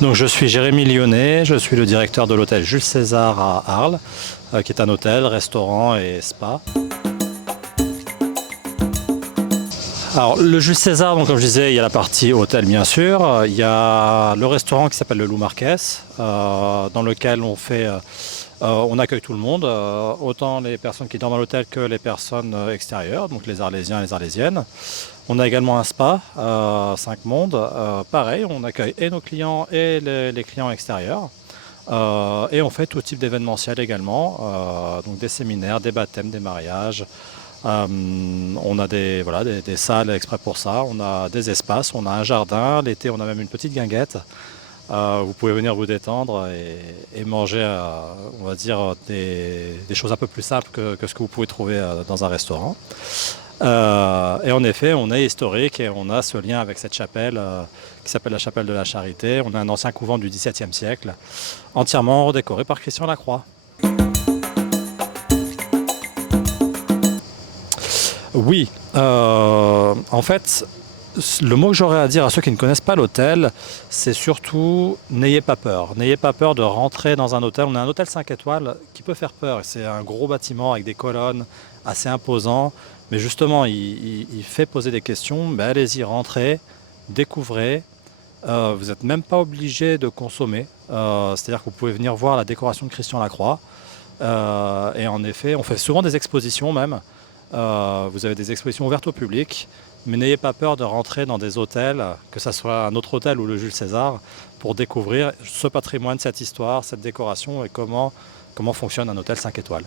Donc je suis Jérémy Lyonnais, je suis le directeur de l'hôtel Jules César à Arles, qui est un hôtel, restaurant et spa. Alors le Jules César, donc comme je disais, il y a la partie hôtel bien sûr, il y a le restaurant qui s'appelle le Lou Marquès, dans lequel on accueille tout le monde, autant les personnes qui dorment à l'hôtel que les personnes extérieures, donc les Arlésiens et les Arlésiennes. On a également un spa, 5 mondes, pareil, on accueille et nos clients et les clients extérieurs. Et on fait tout type d'événementiel également, donc des séminaires, des baptêmes, des mariages. On a des salles exprès pour ça, on a des espaces, on a un jardin, l'été on a même une petite guinguette. Vous pouvez venir vous détendre et manger, on va dire, des choses un peu plus simples que ce que vous pouvez trouver dans un restaurant. Et en effet, on est historique et on a ce lien avec cette chapelle qui s'appelle la chapelle de la Charité. On a un ancien couvent du XVIIe siècle, entièrement redécoré par Christian Lacroix. Oui, en fait, le mot que j'aurais à dire à ceux qui ne connaissent pas l'hôtel, c'est surtout n'ayez pas peur. N'ayez pas peur de rentrer dans un hôtel. On a un hôtel 5 étoiles qui peut faire peur. C'est un gros bâtiment avec des colonnes assez imposant. Mais justement, il fait poser des questions. Ben, allez-y, rentrez, découvrez. Vous n'êtes même pas obligé de consommer. C'est-à-dire que vous pouvez venir voir la décoration de Christian Lacroix. Et en effet, on fait souvent des expositions même. Vous avez des expositions ouvertes au public, mais n'ayez pas peur de rentrer dans des hôtels, que ce soit un autre hôtel ou le Jules César, pour découvrir ce patrimoine, cette histoire, cette décoration et comment fonctionne un hôtel 5 étoiles.